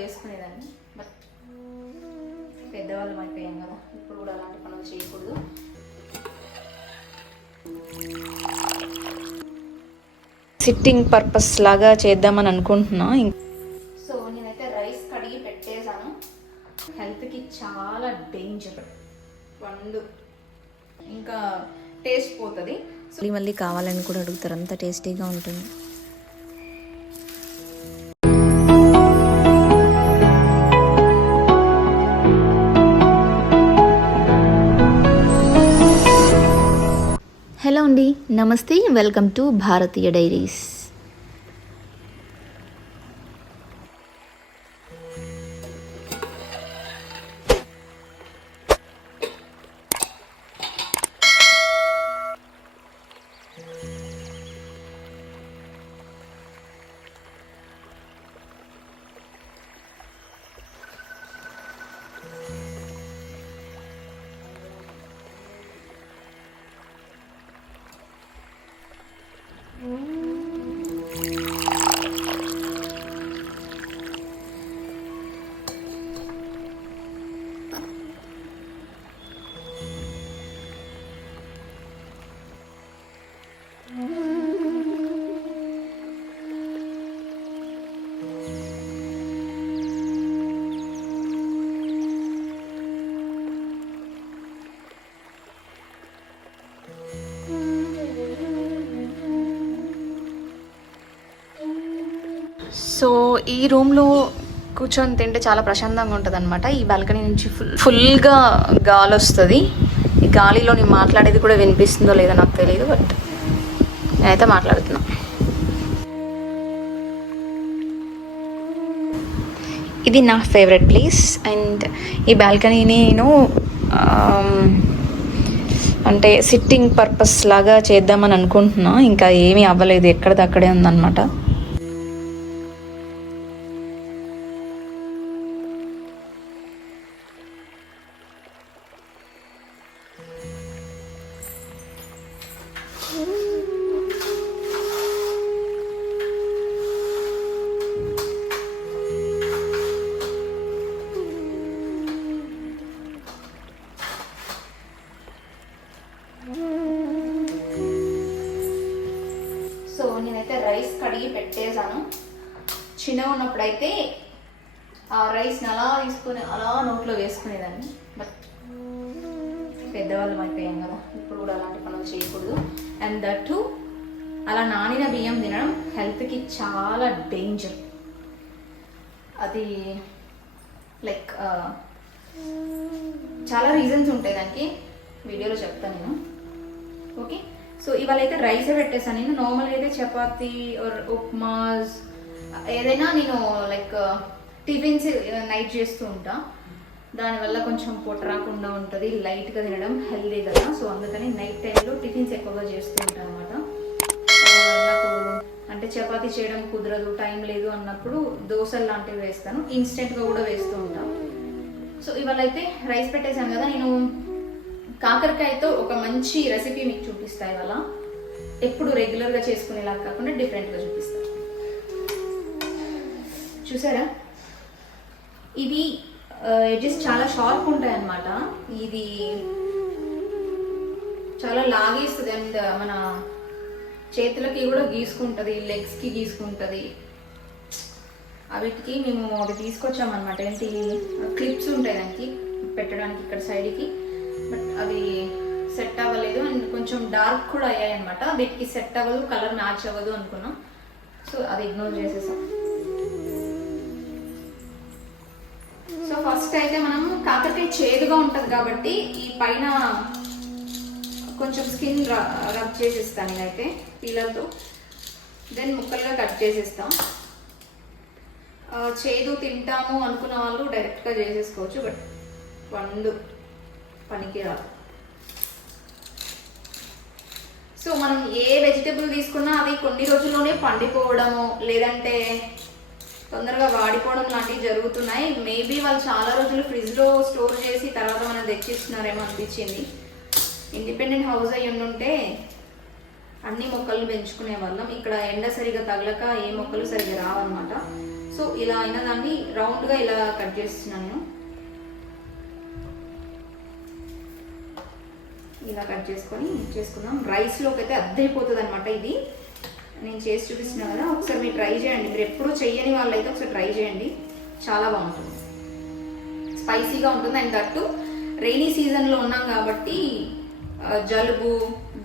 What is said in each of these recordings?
వేసుకునేదాన్ని. But పెద్దవాళ్ళం అయిపోయాం కదా ఇప్పుడు కూడా అలాంటి పనులు చేయకూడదు. సిట్టింగ్ పర్పస్ లాగా చేద్దామని అనుకుంటున్నా. సో నేనైతే రైస్ కడిగి పెట్టేశాను. హెల్త్కి చాలా డేంజర్ పండు ఇంకా టేస్ట్ పోతుంది. మళ్ళీ మళ్ళీ కావాలని కూడా అడుగుతారు. అంత టేస్టీగా ఉంటుంది. హలో అండి నమస్తే వెల్కమ్ టు భారతీయ డైరీస్. ఈ రూమ్లో కూర్చొని తింటే చాలా ప్రశాంతంగా ఉంటుంది అనమాట ఈ బాల్కనీ నుంచి ఫుల్ ఫుల్గా గాలి వస్తుంది. ఈ గాలిలో నేను మాట్లాడేది కూడా వినిపిస్తుందో లేదో నాకు తెలియదు బట్ నేనైతే మాట్లాడుతున్నా. ఇది నా ఫేవరెట్ ప్లేస్ అండ్ ఈ బాల్కనీ నేను అంటే సిట్టింగ్ పర్పస్ లాగా చేద్దామని అనుకుంటున్నా. ఇంకా ఏమీ అవ్వలేదు ఎక్కడిదక్కడే ఉందన్నమాట. చిన్నగా ఉన్నప్పుడైతే ఆ రైస్ని అలా తీసుకొని అలా నోట్లో వేసుకునేదాన్ని. బట్ పెద్దవాళ్ళం అయిపోయాం కదా. ఇప్పుడు కూడా అలాంటి పనులు చేయకూడదు. అండ్ దట్ అలా నానిన బియ్యం తినడం హెల్త్కి చాలా డేంజర్ అది లైక్ చాలా రీజన్స్ ఉంటాయి దానికి. వీడియోలో చెప్తాను నేను. ఓకే సో ఇవాళ అయితే రైస్ పెట్టేసాను నేను నార్మల్గా అయితే చపాతి ఆర్ ఉప్మాస్ ఏదైనా నేను లైక్ టిఫిన్స్ నైట్ చేస్తూ ఉంటా. దానివల్ల కొంచెం పొట్ట రాకుండా ఉంటుంది లైట్గా తినడం హెల్దీ కదా. సో అందుకని నైట్ టైంలో టిఫిన్స్ ఎక్కువగా చేస్తూ ఉంటాను అనమాట నాకు అంటే చపాతీ చేయడం కుదరదు టైం లేదు అన్నప్పుడు దోశలు లాంటివి వేస్తాను. ఇన్స్టెంట్గా కూడా వేస్తూ ఉంటాను సో ఇవాళ అయితే రైస్ పెట్టేశాను కదా నేను కాకరకాయతో ఒక మంచి రెసిపీ మీకు చూపిస్తాను ఇవాళ. ఎప్పుడు రెగ్యులర్గా చేసుకునేలా కాకుండా డిఫరెంట్గా చూపిస్తాను చూసారా? ఇది ఎడ్జెస్ చాలా షార్ప్ ఉంటాయి అన్నమాట ఇది చాలా లాగేస్తుంది అండ్ మన చేతులకి కూడా గీసుకుంటుంది లెగ్స్కి గీసుకుంటుంది. వీటికి మేము అవి తీసుకొచ్చామన్నమాట. ఏంటి? క్లిప్స్ ఉంటాయి దానికి పెట్టడానికి ఇక్కడ సైడ్కి బట్ అవి సెట్ అవ్వలేదు అండ్ కొంచెం డార్క్ కూడా అయ్యాయి అనమాట వీటికి సెట్ అవ్వదు కలర్ మ్యాచ్ అవ్వదు అనుకున్నాం. సో అది ఇగ్నోర్ చేసేసాం. ఫస్ట్ అయితే మనం కాకరకాయ చేదుగా ఉంటుంది కాబట్టి ఈ పైన కొంచెం స్కిన్ రబ్ చేసేస్తాను నేనైతే పీలర్తో దెన్ ముక్కలుగా కట్ చేసేస్తాం. చేదు తింటాము అనుకున్న వాళ్ళు డైరెక్ట్గా చేసేసుకోవచ్చు బట్ పండు పనికి రాదు. సో మనం ఏ వెజిటేబుల్ తీసుకున్నా అది కొన్ని రోజుల్లోనే పండిపోవడము లేదంటే తొందరగా వాడిపోవడం లాంటివి జరుగుతున్నాయి. మేబీ వాళ్ళు చాలా రోజులు ఫ్రిడ్జ్లో స్టోర్ చేసి తర్వాత మనం తెచ్చిస్తున్నారేమో అనిపించింది. ఇండిపెండెంట్ హౌస్ అయి ఉండుంటే అన్ని మొక్కలు పెంచుకునే వాళ్ళం. ఇక్కడ ఎండ సరిగా తగలక ఏ మొక్కలు సరిగా రావన్నమాట. సో ఇలా అయిన దాన్ని రౌండ్గా ఇలా కట్ చేస్తున్నాను ఇలా కట్ చేసుకొని చేసుకుందాం. రైస్లోకి అయితే అద్దరిపోతుంది అనమాట ఇది. నేను చేసి చూపిస్తున్నా కదా ఒకసారి మీరు ట్రై చేయండి. మీరు ఎప్పుడూ చెయ్యని వాళ్ళు అయితే ఒకసారి ట్రై చేయండి. చాలా బాగుంటుంది. స్పైసీగా ఉంటుంది. అండ్ దట్టు రైనీ సీజన్లో ఉన్నాం కాబట్టి జలుబు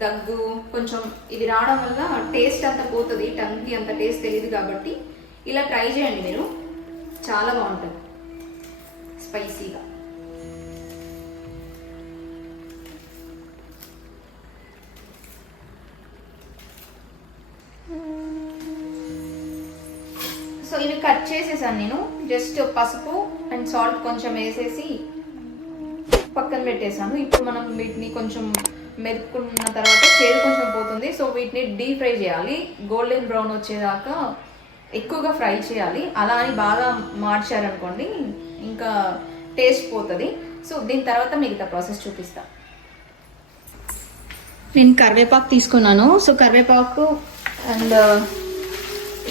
దగ్గు కొంచెం ఇది రావడం వల్ల టేస్ట్ అంతా పోతుంది. టంగ్కి అంత టేస్ట్ తెలియదు కాబట్టి ఇలా ట్రై చేయండి మీరు. చాలా బాగుంటుంది. స్పైసీగా కట్ చేసేసాను నేను. జస్ట్ పసుపు అండ్ సాల్ట్ కొంచెం వేసేసి పక్కన పెట్టేసాను ఇప్పుడు మనం వీటిని కొంచెం మెదుపుకున్న తర్వాత చేదు కొంచెం పోతుంది. సో వీటిని డీప్ ఫ్రై చేయాలి. గోల్డెన్ బ్రౌన్ వచ్చేదాకా ఎక్కువగా ఫ్రై చేయాలి. అలా అని బాగా మార్చారనుకోండి ఇంకా టేస్ట్ పోతుంది. సో దీని తర్వాత మిగతా ప్రాసెస్ చూపిస్తా. నేను కరివేపాకు తీసుకున్నాను. సో కరివేపాకు అండ్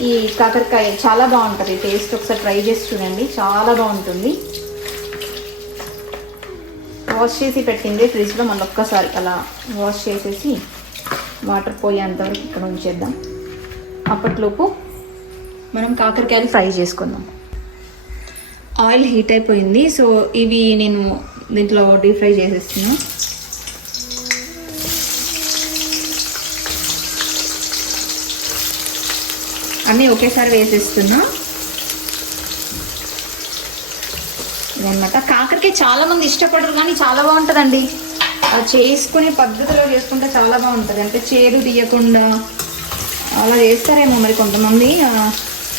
ఈ కాకరకాయ చాలా బాగుంటుంది. టేస్ట్ ఒకసారి ట్రై చేసి చూడండి. చాలా బాగుంటుంది. వాష్ చేసి పెట్టింది. ఫ్రిడ్జ్లో మళ్ళీ ఒక్కసారి అలా వాష్ చేసేసి వాటర్ పోయేంతవరకు ఇక్కడ ఉంచేద్దాం. అప్పట్లోపు మనం కాకరకాయలు ఫ్రై చేసుకుందాం. ఆయిల్ హీట్ అయిపోయింది. సో ఇవి నేను దీంట్లో డీప్ ఫ్రై చేసేస్తున్నాను అన్నీ ఒకేసారి వేసేస్తున్నా. ఇదన్నమాట. కాకరకాయ చాలా మంది ఇష్టపడరు కానీ చాలా బాగుంటుందండి. అది చేసుకునే పద్ధతిలో చేసుకుంటే చాలా బాగుంటుంది. అంటే చేదు తీయకుండా అలా చేస్తారేమో మరి కొంతమంది.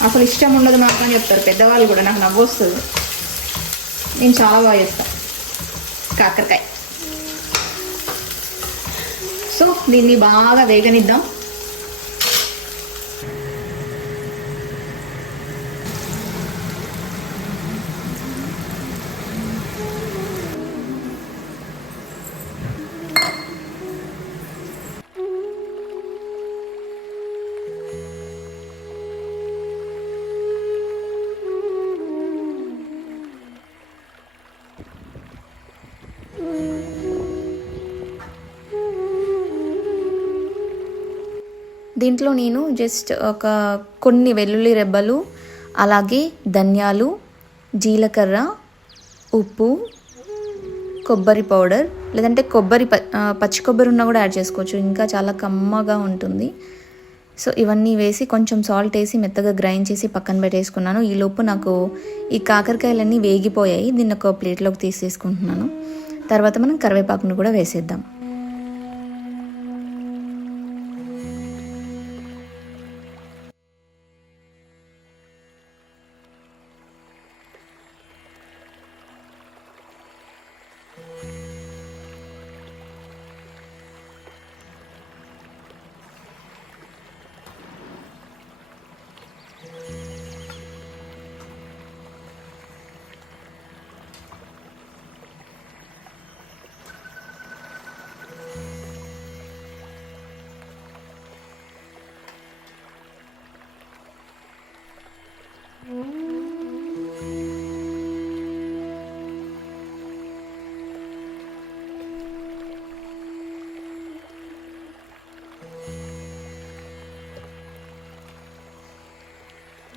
అసలు ఇష్టం ఉండదు నాకు అని చెప్తారు. పెద్దవాళ్ళు కూడా నాకు నవ్వు వస్తుంది నేను చాలా బాగా చేస్తాను కాకరకాయ. సో దీన్ని బాగా వేగనిద్దాం. దీంట్లో నేను జస్ట్ ఒక కొన్ని వెల్లుల్లి రెబ్బలు అలాగే ధనియాలు జీలకర్ర ఉప్పు కొబ్బరి పౌడర్ లేదంటే కొబ్బరి పచ్చి కొబ్బరి ఉన్నా కూడా యాడ్ చేసుకోవచ్చు. ఇంకా చాలా కమ్మగా ఉంటుంది. సో ఇవన్నీ వేసి కొంచెం సాల్ట్ వేసి మెత్తగా గ్రైండ్ చేసి పక్కన పెట్టేసుకున్నాను. ఈలోపు నాకు ఈ కాకరకాయలన్నీ వేగిపోయాయి. దీన్ని ఒక ప్లేట్లోకి తీసేసుకుంటున్నాను. తర్వాత మనం కరివేపాకును కూడా వేసేద్దాం.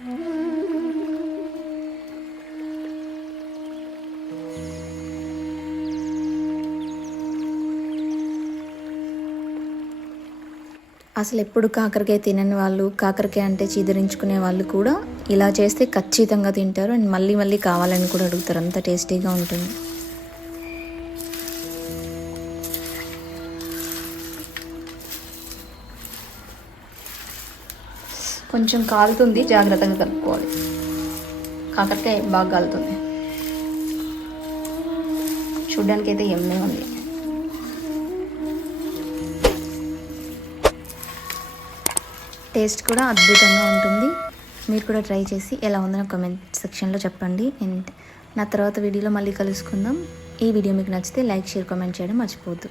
అసలు ఎప్పుడు కాకరకాయ తినని వాళ్ళు కాకరకాయ అంటే చీదరించుకునే వాళ్ళు కూడా ఇలా చేస్తే ఖచ్చితంగా తింటారు. అండ్ మళ్ళీ మళ్ళీ కావాలని కూడా అడుగుతారు. అంత టేస్టీగా ఉంటుంది. కొంచెం కాలుతుంది జాగ్రత్తగా కలుపుకోవాలి. కాకరకాయ బాగా కాలుతుంది. చూడ్డానికి అయితే ఉంది. టేస్ట్ కూడా అద్భుతంగా ఉంటుంది. మీరు కూడా ట్రై చేసి ఎలా ఉందో నాకు కామెంట్ సెక్షన్లో చెప్పండి. అండ్ నా తర్వాత వీడియోలో మళ్ళీ కలుసుకుందాం. ఈ వీడియో మీకు నచ్చితే లైక్ షేర్ కామెంట్ చేయడం మర్చిపోవద్దు.